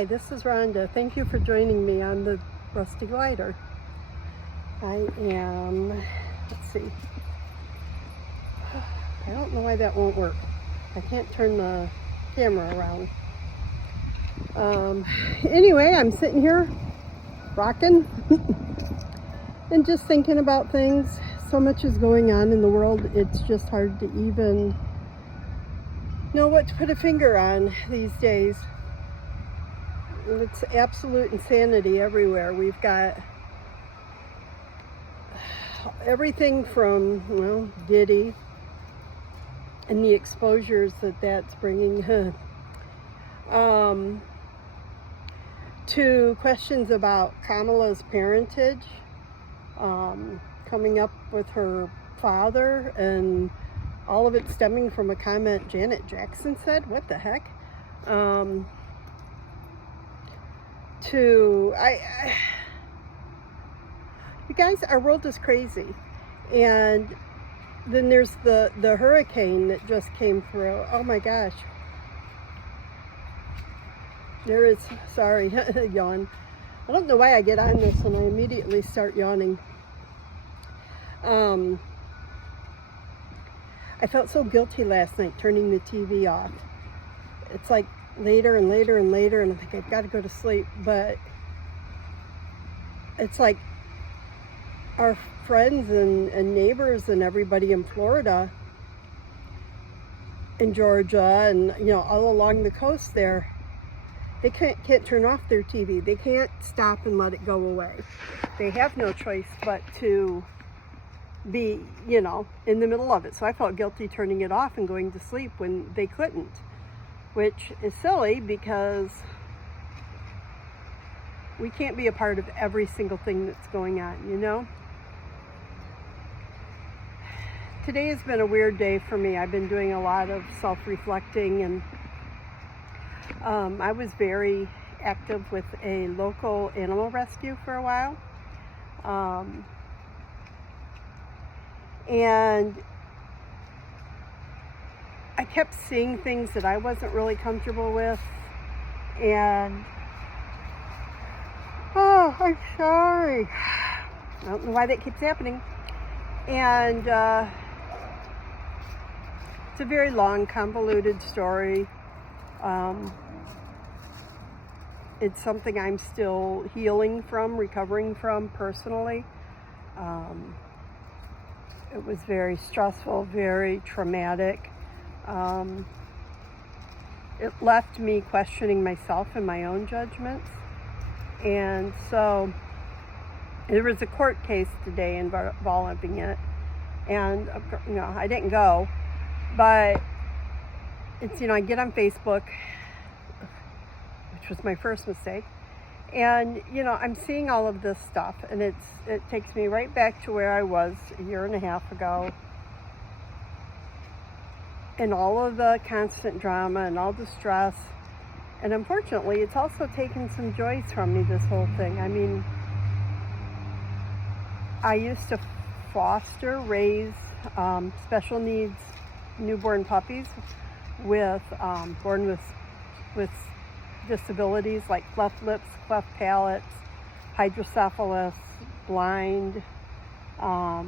Hi, this is Rhonda. Thank you for joining me on the Rusty Glider. I am, let's see, I don't know why that won't work. I can't turn the camera around. Anyway, I'm sitting here rocking and just thinking about things. So much is going on in the world, it's just hard to even know what to put a finger on these days. It's absolute insanity everywhere. We've got everything from, well, Diddy and the exposures that's bringing to questions about Kamala's parentage, coming up with her father, and all of it stemming from a comment Janet Jackson said. What the heck? You guys, our world is crazy. And then there's the hurricane that just came through. Oh my gosh. There is, sorry, yawn. I don't know why I get on this and I immediately start yawning. I felt so guilty last night turning the TV off. It's like later and later and later, and I think I've got to go to sleep, but it's like our friends and neighbors and everybody in Florida and Georgia and, you know, all along the coast there, they can't turn off their TV. They can't stop and let it go away. They have no choice but to be, you know, in the middle of it. So I felt guilty turning it off and going to sleep when they couldn't, which is silly because we can't be a part of every single thing that's going on, you know? Today has been a weird day for me. I've been doing a lot of self-reflecting, and I was very active with a local animal rescue for a while. And I kept seeing things that I wasn't really comfortable with, and oh, I'm sorry. I don't know why that keeps happening. And it's a very long, convoluted story. It's something I'm still healing from, recovering from personally. It was very stressful, very traumatic. It left me questioning myself and my own judgments. And so there was a court case today involving it. And, you know, I didn't go, but it's, you know, I get on Facebook, which was my first mistake. And, you know, I'm seeing all of this stuff, and it takes me right back to where I was a year and a half ago. And all of the constant drama and all the stress. And unfortunately, it's also taken some joys from me, this whole thing. I mean, I used to foster, raise special needs newborn puppies born with disabilities like cleft lips, cleft palates, hydrocephalus, blind. I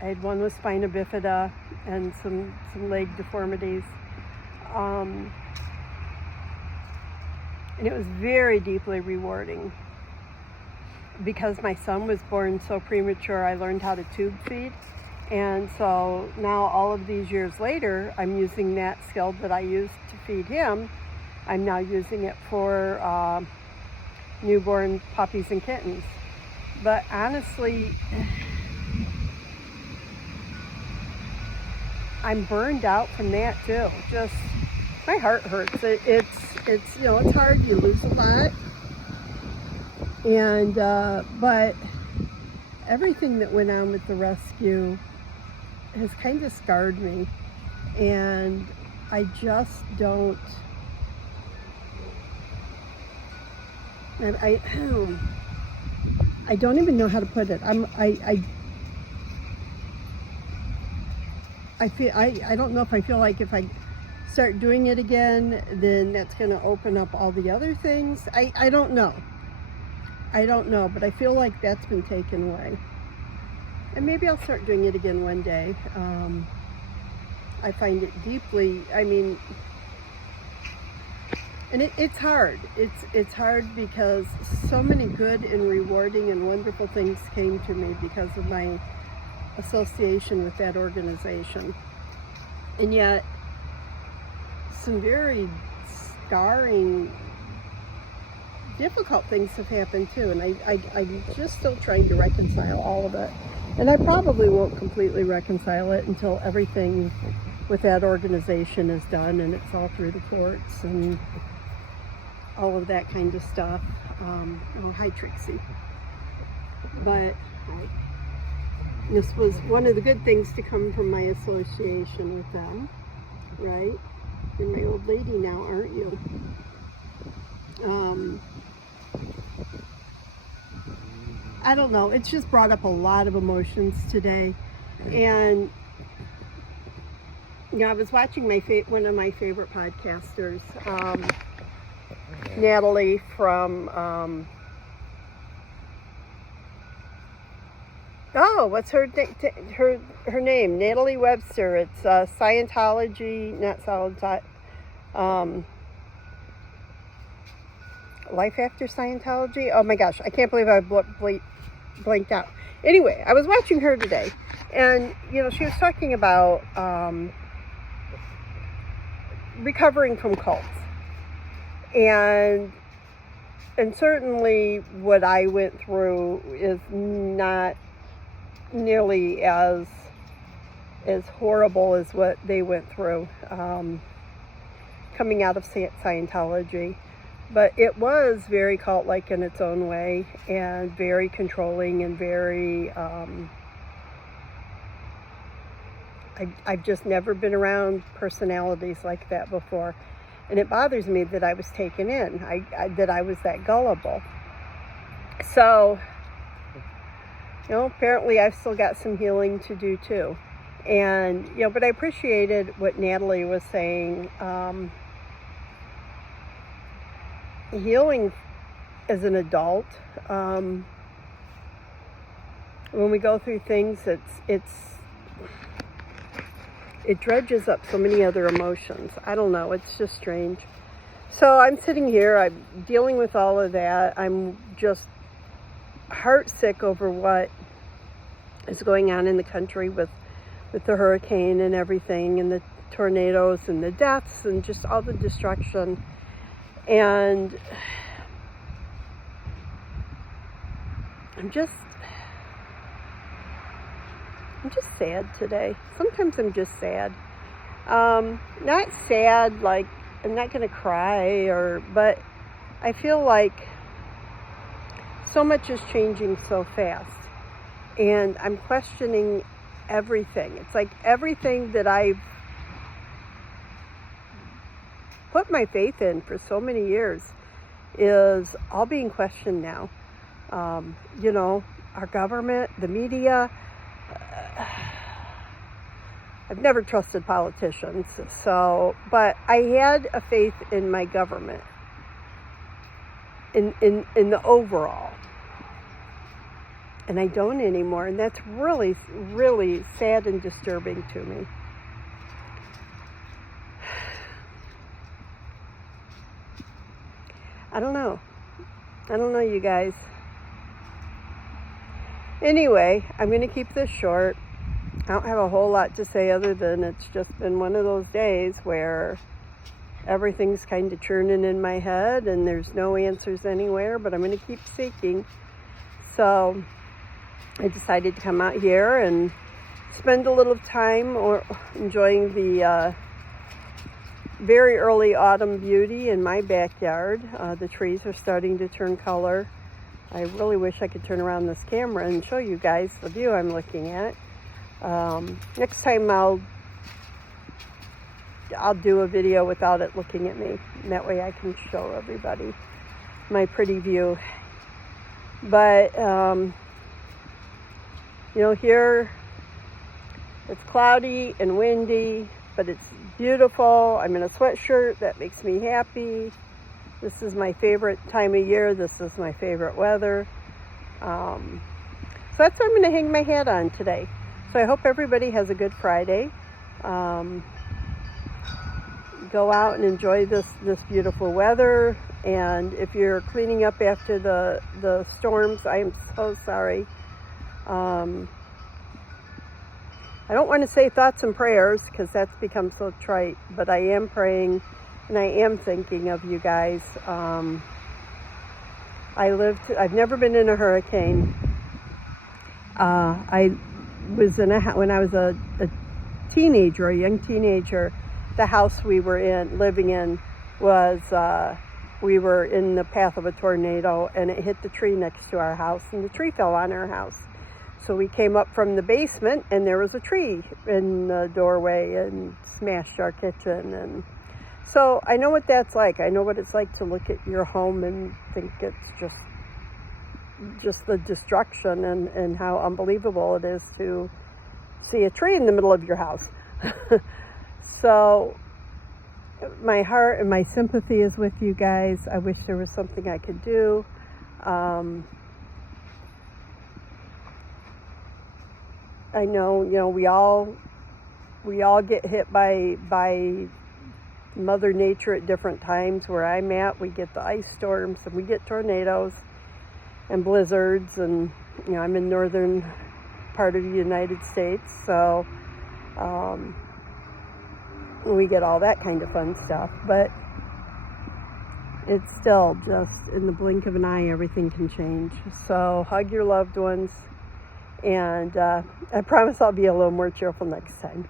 had one with spina bifida and some leg deformities. And it was very deeply rewarding. Because my son was born so premature, I learned how to tube feed. And so now, all of these years later, I'm using that skill that I used to feed him. I'm now using it for newborn puppies and kittens. But honestly, I'm burned out from that too. Just, my heart hurts. It's you know, it's hard. You lose a lot. And, but everything that went on with the rescue has kind of scarred me, and I just don't, and I don't even know how to put it. I feel, I don't know if I feel like if I start doing it again, then that's going to open up all the other things. I don't know. I don't know, but I feel like that's been taken away. And maybe I'll start doing it again one day. I find it deeply, and it's hard. It's hard because so many good and rewarding and wonderful things came to me because of my association with that organization. And yet, some very scarring, difficult things have happened too. And I'm just still trying to reconcile all of it. And I probably won't completely reconcile it until everything with that organization is done and it's all through the courts and all of that kind of stuff. Hi Trixie. But this was one of the good things to come from my association with them, right? You're my old lady now, aren't you? I don't know. It's just brought up a lot of emotions today. And I was watching one of my favorite podcasters, Natalie from what's her name? Natalie Webster. It's Scientology, not Scientology. Life After Scientology. Oh my gosh, I can't believe I blanked out. Anyway, I was watching her today, and she was talking about recovering from cults, and certainly what I went through is not nearly as horrible as what they went through coming out of Scientology. But it was very cult-like in its own way, and very controlling, and very I've just never been around personalities like that before, and it bothers me that I was taken in, that I was that gullible. So apparently I've still got some healing to do too. And but I appreciated what Natalie was saying. Healing as an adult, when we go through things, it dredges up so many other emotions. I don't know, it's just strange. So I'm sitting here, I'm dealing with all of that. I'm just heartsick over what is going on in the country with the hurricane and everything, and the tornadoes and the deaths and just all the destruction. And I'm just sad today. Sometimes I'm just sad. Not sad like I'm not gonna cry, but I feel like so much is changing so fast, and I'm questioning everything. It's like everything that I've put my faith in for so many years is all being questioned now. Our government, the media. I've never trusted politicians, but I had a faith in my government, in the overall, and I don't anymore, and that's really, really sad and disturbing to me. I don't know, you guys. Anyway, I'm going to keep this short. I don't have a whole lot to say other than it's just been one of those days where everything's kind of churning in my head and there's no answers anywhere, but I'm going to keep seeking. So I decided to come out here and spend a little time enjoying the very early autumn beauty in my backyard. The trees are starting to turn color. I really wish I could turn around this camera and show you guys the view I'm looking at. Next time I'll do a video without it looking at me. And that way I can show everybody my pretty view. But, here it's cloudy and windy. but it's beautiful. I'm in a sweatshirt. That makes me happy. This is my favorite time of year. This is my favorite weather. So that's what I'm going to hang my hat on today. So I hope everybody has a good Friday. Go out and enjoy this beautiful weather. And if you're cleaning up after the storms, I am so sorry. I don't want to say thoughts and prayers because that's become so trite, but I am praying and I am thinking of you guys. I've never been in a hurricane. I was when I was a teenager, a young teenager. The house we were living in was, we were in the path of a tornado, and it hit the tree next to our house, and the tree fell on our house. So we came up from the basement, and there was a tree in the doorway and smashed our kitchen. And so I know what that's like. I know what it's like to look at your home and think it's just the destruction and how unbelievable it is to see a tree in the middle of your house. So my heart and my sympathy is with you guys. I wish there was something I could do. I know, we all get hit by Mother Nature at different times. Where I'm at, we get the ice storms and we get tornadoes and blizzards, and I'm in northern part of the United States, so we get all that kind of fun stuff. But it's still just in the blink of an eye, everything can change. So hug your loved ones. And I promise I'll be a little more cheerful next time.